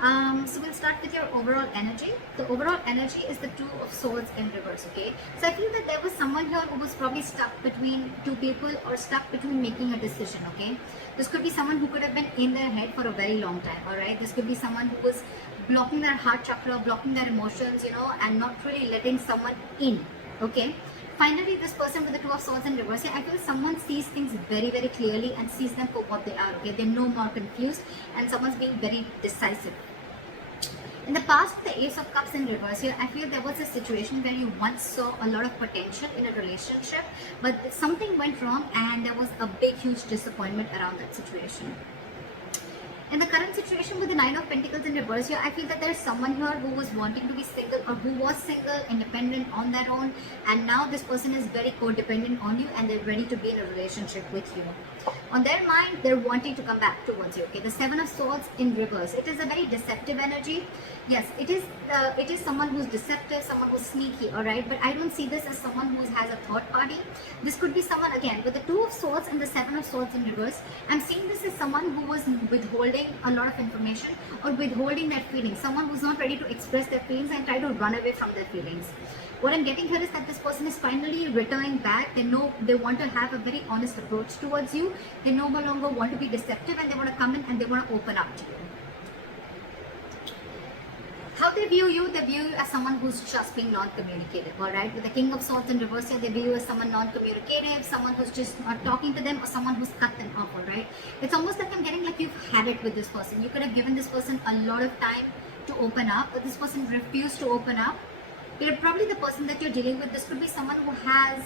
So we'll start with your overall energy. The overall energy is the Two of Swords in reverse, okay? So I feel that there was someone here who was probably stuck between two people or stuck between making a decision, okay? This could be someone who could have been in their head for a very long time, all right? This could be someone who was blocking their heart chakra, blocking their emotions, and not really letting someone in, okay? Finally, this person with the Two of Swords in reverse, I feel someone sees things very, very clearly and sees them for what they are, okay? They're no more confused and someone's being very decisive. In the past, the Ace of Cups in reverse here, I feel there was a situation where you once saw a lot of potential in a relationship, but something went wrong and there was a big, huge disappointment around that situation. In the current situation with the Nine of Pentacles in reverse here, I feel that there's someone here who was wanting to be single or who was single, independent on their own, and now this person is very codependent on you and they're ready to be in a relationship with you. On their mind, they're wanting to come back towards you, okay? The Seven of Swords in reverse. It is a very deceptive energy. Yes, it is someone who's deceptive, someone who's sneaky, all right? But I don't see this as someone who has a third party. This could be someone, again, with the Two of Swords and the Seven of Swords in reverse. I'm seeing this as someone who was withholding a lot of information or withholding their feelings. Someone who's not ready to express their feelings and try to run away from their feelings. What I'm getting here is that this person is finally returning back. They know they want to have a very honest approach towards you. They no longer want to be deceptive and they want to come in and they want to open up to you. How they view you as someone who's just being non-communicative, all right? With the King of Swords in reverse here, they view you as someone non-communicative, someone who's just not talking to them or someone who's cut them off, all right? It's almost like I'm getting like you've had it with this person. You could have given this person a lot of time to open up, but this person refused to open up. They're probably the person that you're dealing with. This could be someone who has,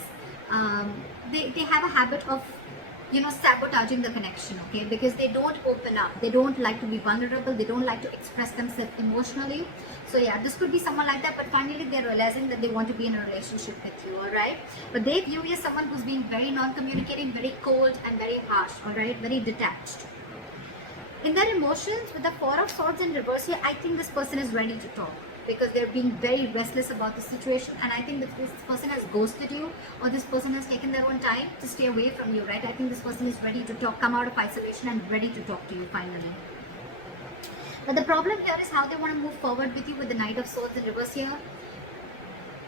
they have a habit of, sabotaging the connection, okay? Because they don't open up. They don't like to be vulnerable. They don't like to express themselves emotionally. So yeah, this could be someone like that, but finally they're realizing that they want to be in a relationship with you, all right? But they view you as someone who's being very non-communicating, very cold and very harsh, all right? Very detached. In their emotions, with the Four of Swords in reverse here, I think this person is ready to talk because they're being very restless about the situation, and I think that this person has ghosted you or this person has taken their own time to stay away from you, right? I think this person is ready to talk, come out of isolation and ready to talk to you finally. But the problem here is how they want to move forward with you with the Knight of Swords in reverse here.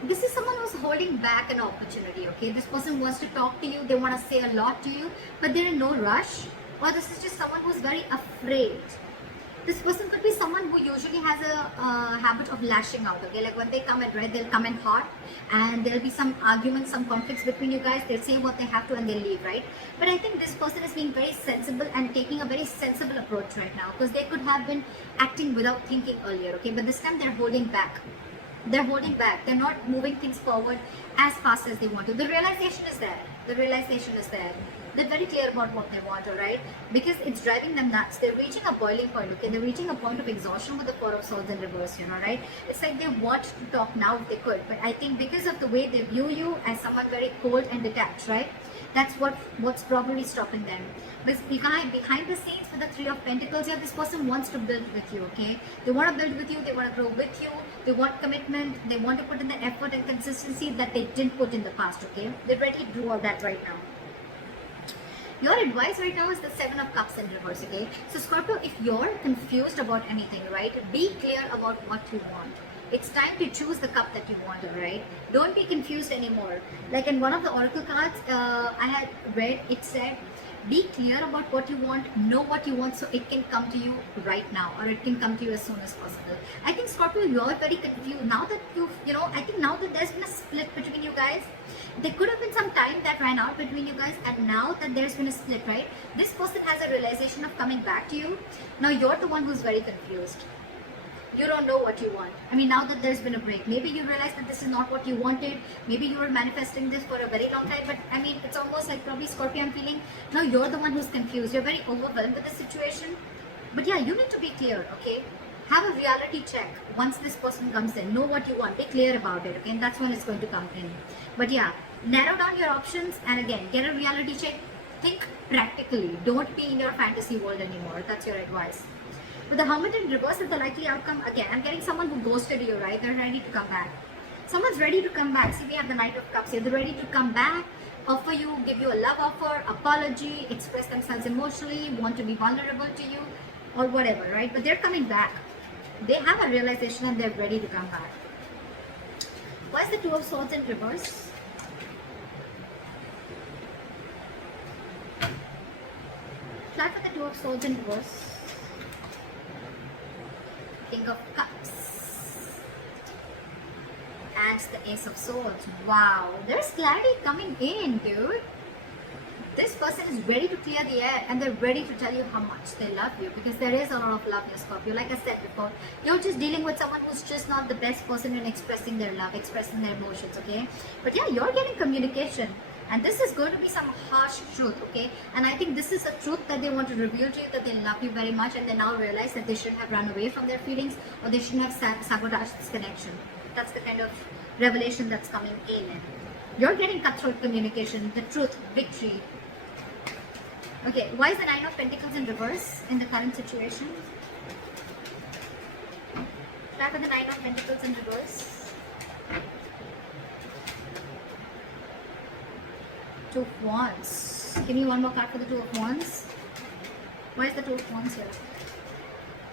This is someone who's holding back an opportunity, okay? This person wants to talk to you, they want to say a lot to you, but they're in no rush. Or this is just someone who's very afraid. This person could be someone who usually has a habit of lashing out, okay? Like when they come in, right, they'll come in hot and there'll be some arguments, some conflicts between you guys. They'll say what they have to and they'll leave, right? But I think this person is being very sensible and taking a very sensible approach right now because they could have been acting without thinking earlier, okay? But this time they're holding back. They're holding back. They're not moving things forward as fast as they want to. The realization is there. The realization is there. They're very clear about what they want, all right? Because it's driving them nuts. They're reaching a boiling point, okay? They're reaching a point of exhaustion with the Four of Swords in reverse, right? It's like they want to talk now if they could. But I think because of the way they view you as someone very cold and detached, right? That's what's probably stopping them. But behind the scenes with the Three of Pentacles here, this person wants to build with you, okay? They want to build with you. They want to grow with you. They want commitment. They want to put in the effort and consistency that they didn't put in the past, okay? They're ready to do all that right now. Your advice right now is the Seven of Cups in reverse, okay? So Scorpio, if you're confused about anything, right, be clear about what you want. It's time to choose the cup that you want, right? Don't be confused anymore. Like in one of the oracle cards I had read, it said, be clear about what you want, know what you want so it can come to you right now or it can come to you as soon as possible. I think Scorpio, you're very confused. Now that I think now that there's been a split between you guys, there could have been some time that ran out between you guys, and now that there's been a split, right, this person has a realization of coming back to you. Now you're the one who's very confused. You don't know what you want. I mean, now that there's been a break, maybe you realize that this is not what you wanted. Maybe you were manifesting this for a very long time, but I mean, it's almost like probably Scorpio, I'm feeling, now you're the one who's confused. You're very overwhelmed with the situation. But yeah, you need to be clear, okay? Have a reality check once this person comes in. Know what you want. Be clear about it, okay? And that's when it's going to come in. But yeah, narrow down your options and again, get a reality check. Think practically. Don't be in your fantasy world anymore. That's your advice. With the Hermit in reverse is the likely outcome. Again, I'm getting someone who ghosted you, right? They're ready to come back. Someone's ready to come back. See, we have the Knight of Cups here. They're ready to come back, offer you, give you a love offer, apology, express themselves emotionally, want to be vulnerable to you, or whatever, right? But they're coming back. They have a realization and they're ready to come back. Why is the Two of Swords in reverse? Flat with the Two of Swords in reverse. King of Cups. And the Ace of Swords. Wow, there's clarity coming in, dude. This person is ready to clear the air and they're ready to tell you how much they love you, because there is a lot of love in Scorpio. Like I said before, you're just dealing with someone who's just not the best person in expressing their love, expressing their emotions, okay? But yeah, you're getting communication. And this is going to be some harsh truth, okay? And I think this is a truth that they want to reveal to you, that they love you very much and they now realize that they shouldn't have run away from their feelings, or they shouldn't have sabotaged this connection. That's the kind of revelation that's coming in. You're getting cutthroat communication, the truth, victory. Okay, why is the Nine of Pentacles in reverse in the current situation? Back with the Nine of Pentacles in reverse. Two of Wands. Give me one more card for the Two of Wands. Why is the Two of Wands here?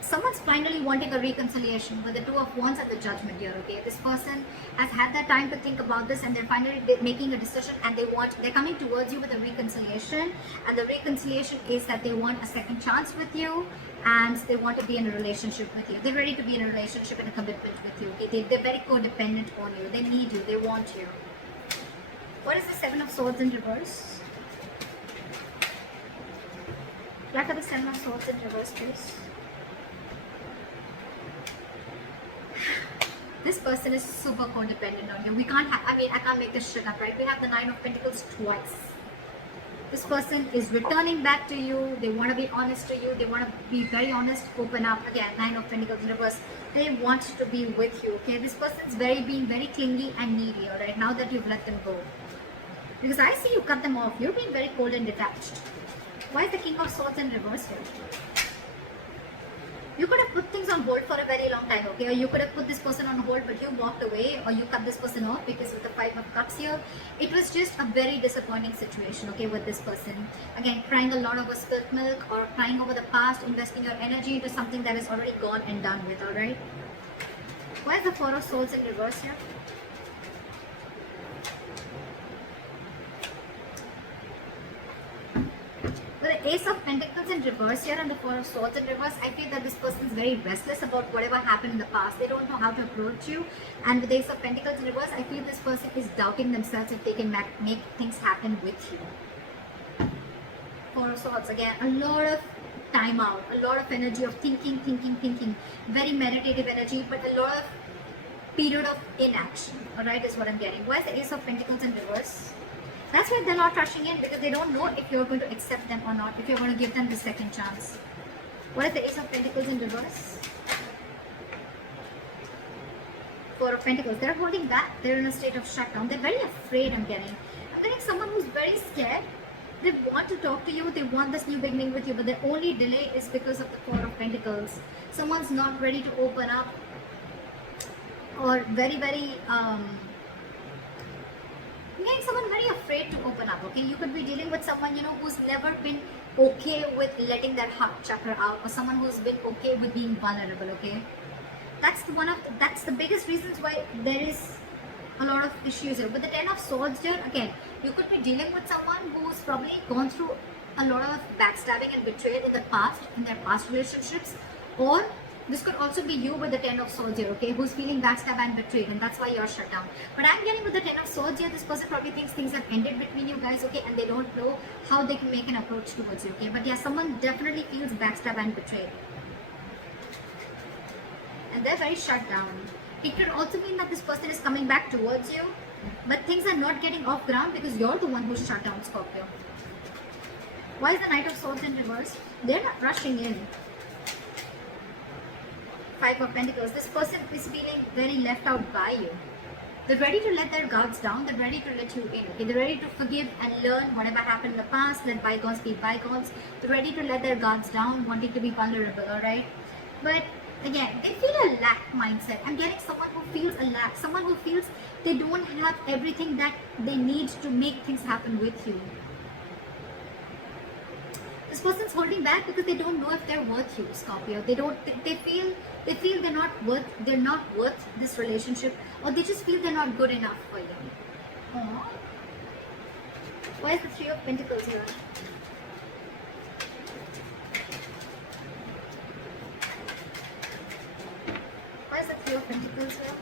Someone's finally wanting a reconciliation with the Two of Wands and the Judgment here, okay? This person has had that time to think about this and they're finally making a decision, and they're coming towards you with a reconciliation, and the reconciliation is that they want a second chance with you and they want to be in a relationship with you. They're ready to be in a relationship and a commitment with you, okay? They're very codependent on you. They need you. They want you. What is the Seven of Swords in reverse? Look at the Seven of Swords in reverse, please. This person is super codependent on you. I can't make this shit up, right? We have the Nine of Pentacles twice. This person is returning back to you. They want to be honest to you. They want to be very honest, open up. Again, Nine of Pentacles in reverse. They want to be with you, okay? This person's being very clingy and needy, alright? Now that you've let them go. Because I see you cut them off. You're being very cold and detached. Why is the King of Swords in reverse here? You could have put things on hold for a very long time, okay? Or you could have put this person on hold, but you walked away, or you cut this person off, because with the Five of Cups here, it was just a very disappointing situation, okay, with this person. Again, crying a lot over spilt milk, or crying over the past, investing your energy into something that is already gone and done with, alright? Why is the Four of Swords in reverse here? With the Ace of Pentacles in reverse here and the Four of Swords in reverse, I feel that this person is very restless about whatever happened in the past. They don't know how to approach you. And with the Ace of Pentacles in reverse, I feel this person is doubting themselves if they can make things happen with you. Four of Swords, again, a lot of time out, a lot of energy of thinking. Very meditative energy, but a lot of period of inaction, alright, is what I'm getting. Why is the Ace of Pentacles in reverse? That's why they're not rushing in, because they don't know if you're going to accept them or not, if you're going to give them the second chance. What is the Ace of Pentacles in reverse? Four of Pentacles. They're holding back. They're in a state of shutdown. They're very afraid, I'm getting someone who's very scared. They want to talk to you. They want this new beginning with you, but the only delay is because of the Four of Pentacles. Someone's not ready to open up, or very getting someone very afraid to open up, okay? You could be dealing with someone, who's never been okay with letting their heart chakra out, or someone who's been okay with being vulnerable, okay? That's the biggest reasons why there is a lot of issues here. With the Ten of Swords here, again, you could be dealing with someone who's probably gone through a lot of backstabbing and betrayal in their past relationships, or this could also be you with the Ten of Swords here, okay, who's feeling backstabbed and betrayed, and that's why you're shut down. But I'm getting with the Ten of Swords here, this person probably thinks things have ended between you guys, okay, and they don't know how they can make an approach towards you, okay. But yeah, someone definitely feels backstabbed and betrayed, and they're very shut down. It could also mean that this person is coming back towards you, but things are not getting off ground because you're the one who's shut down, Scorpio. Why is the Knight of Swords in reverse? They're not rushing in. Five of Pentacles. This person is feeling very left out by you. They're ready to let their guards down. They're ready to let you in. Okay? They're ready to forgive and learn whatever happened in the past. Let bygones be bygones. They're ready to let their guards down, wanting to be vulnerable. Alright? But again, they feel a lack mindset. I'm getting someone who feels a lack. Someone who feels they don't have everything that they need to make things happen with you. This person's holding back because they don't know if they're worth you, Scorpio. They feel they're not worth this relationship, or they just feel they're not good enough for you. Aww. Why is the Three of Pentacles here? Why is the Three of Pentacles here?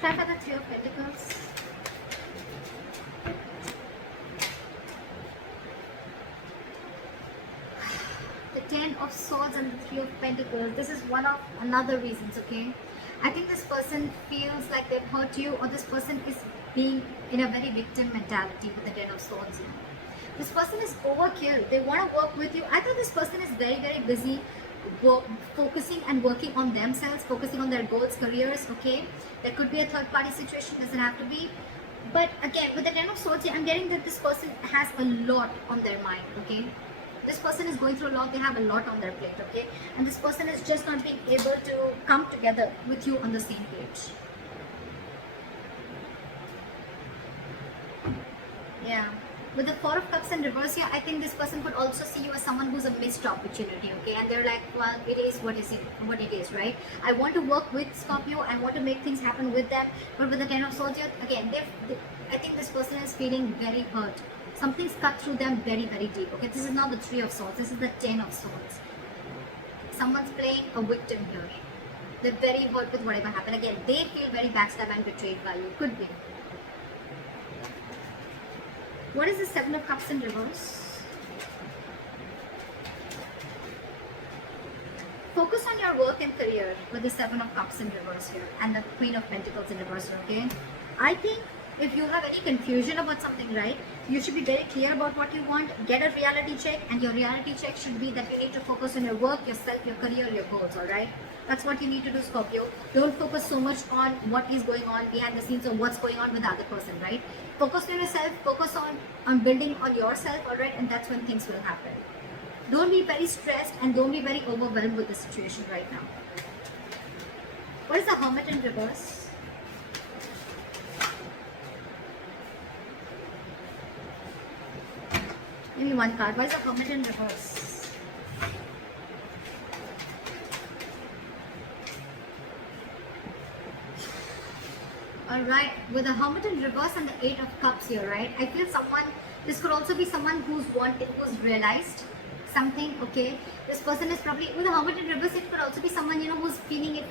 Try for the Three of Pentacles. The Ten of Swords and the Three of Pentacles. This is one of another reasons, okay? I think this person feels like they've hurt you, or this person is being in a very victim mentality with the Ten of Swords. You know? This person is overkill. They want to work with you. I thought this person is very, very busy focusing and working on themselves, focusing on their goals, careers, okay? There could be a third party situation, doesn't have to be. But again, with the Ten of Swords, I'm getting that this person has a lot on their mind, okay? This person is going through a lot, they have a lot on their plate, okay? And this person is just not being able to come together with you on the same page. Yeah. With the Four of Cups in reverse here, I think this person could also see you as someone who's a missed opportunity, okay? And they're like, well, it is what it is, right? I want to work with Scorpio, I want to make things happen with them, but with the Ten of Swords here, again, I think this person is feeling very hurt. Something's cut through them very, very deep, okay? This is not the Three of Swords, this is the Ten of Swords. Someone's playing a victim here. They're very hurt with whatever happened. Again, they feel very backstabbed and betrayed by you. Could be. What is the Seven of Cups in reverse? Focus on your work and career with the Seven of Cups in reverse here and the Queen of Pentacles in reverse, okay? I think if you have any confusion about something, right, you should be very clear about what you want. Get a reality check, and your reality check should be that you need to focus on your work, yourself, your career, your goals, alright? That's what you need to do, Scorpio. Don't focus so much on what is going on behind the scenes or what's going on with the other person, right? Focus on yourself, focus on building on yourself, alright? And that's when things will happen. Don't be very stressed and don't be very overwhelmed with the situation right now. What is the Hermit in reverse? Give me one card. Why is the Hermit in reverse? Alright, with the Hermit in reverse and the Eight of Cups here, right? I feel this could also be someone who's realized something, okay? This person is probably, with the Hermit in reverse, it could also be someone, who's finding it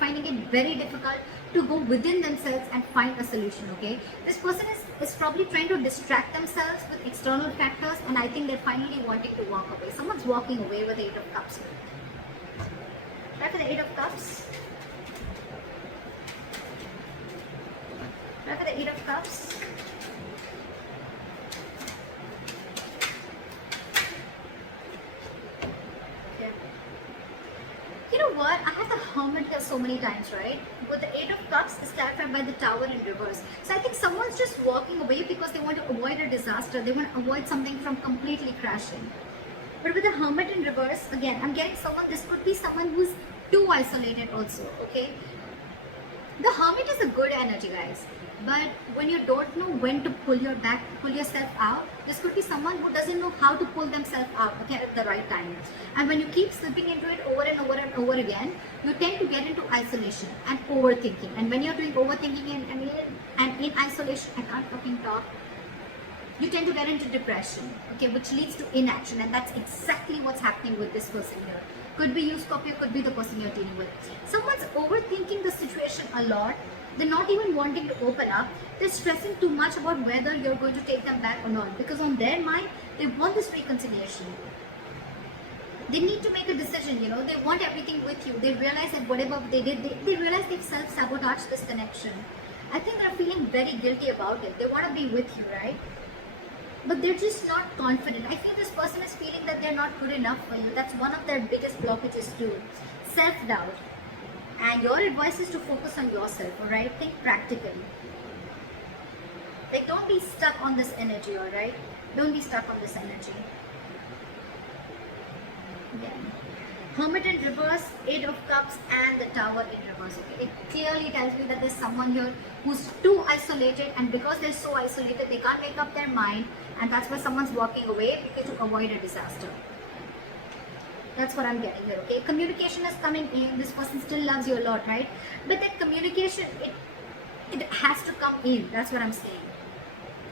very difficult to go within themselves and find a solution, okay? This person is probably trying to distract themselves with external factors, and I think they're finally wanting to walk away. Someone's walking away with the Eight of Cups. Try for the Eight of Cups. Try for the Eight of Cups. You know what? I had the Hermit here so many times, right? With the Eight of Cups is clarified by the Tower in reverse. So I think someone's just walking away because they want to avoid a disaster. They want to avoid something from completely crashing. But with the Hermit in reverse, again, I'm getting this could be someone who's too isolated also, okay? The Hermit is a good energy, guys. But when you don't know when to pull yourself out, this could be someone who doesn't know how to pull themselves out, okay, at the right time. And when you keep slipping into it over and over and over again, you tend to get into isolation and overthinking. And when you're doing overthinking and in isolation, I can't fucking talk, you tend to get into depression, okay, which leads to inaction. And that's exactly what's happening with this person here. Could be you, Scorpio, could be the person you're dealing with. Someone's overthinking the situation a lot. They're not even wanting to open up. They're stressing too much about whether you're going to take them back or not. Because on their mind, they want this reconciliation. They need to make a decision, They want everything with you. They realize that whatever they did, they realize they've self-sabotaged this connection. I think they're feeling very guilty about it. They want to be with you, right? But they're just not confident. I feel this person is feeling that they're not good enough for you. That's one of their biggest blockages too. Self-doubt. And your advice is to focus on yourself, alright? Think practically. Like, don't be stuck on this energy, alright? Don't be stuck on this energy. Yeah. Hermit in reverse, Eight of Cups, and the Tower in reverse. Okay, it clearly tells me that there's someone here who's too isolated, and because they're so isolated, they can't make up their mind, and that's why someone's walking away, because to avoid a disaster. That's what I'm getting here. Okay, communication is coming in. This person still loves you a lot, right? But that communication, it has to come in. That's what I'm saying.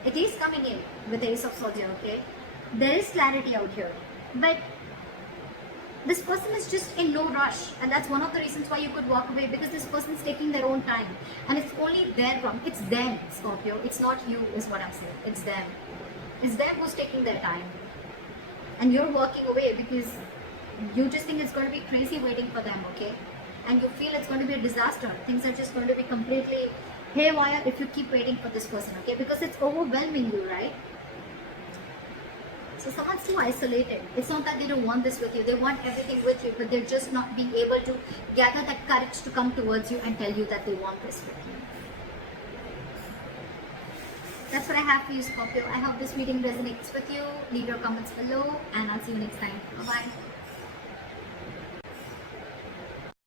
It is coming in with the Ace of Swords here. Okay, there is clarity out here, but this person is just in no rush, and that's one of the reasons why you could walk away, because this person's taking their own time, and it's only their problem. It's them, Scorpio. It's not you, is what I'm saying. It's them. It's them who's taking their time, and you're walking away because you just think it's going to be crazy waiting for them, okay? And you feel it's going to be a disaster. Things are just going to be completely haywire if you keep waiting for this person, okay? Because it's overwhelming you, right? So someone's too isolated. It's not that they don't want this with you. They want everything with you, but they're just not being able to gather that courage to come towards you and tell you that they want this with you. That's what I have for you, Scorpio. I hope this reading resonates with you. Leave your comments below, and I'll see you next time. Bye-bye.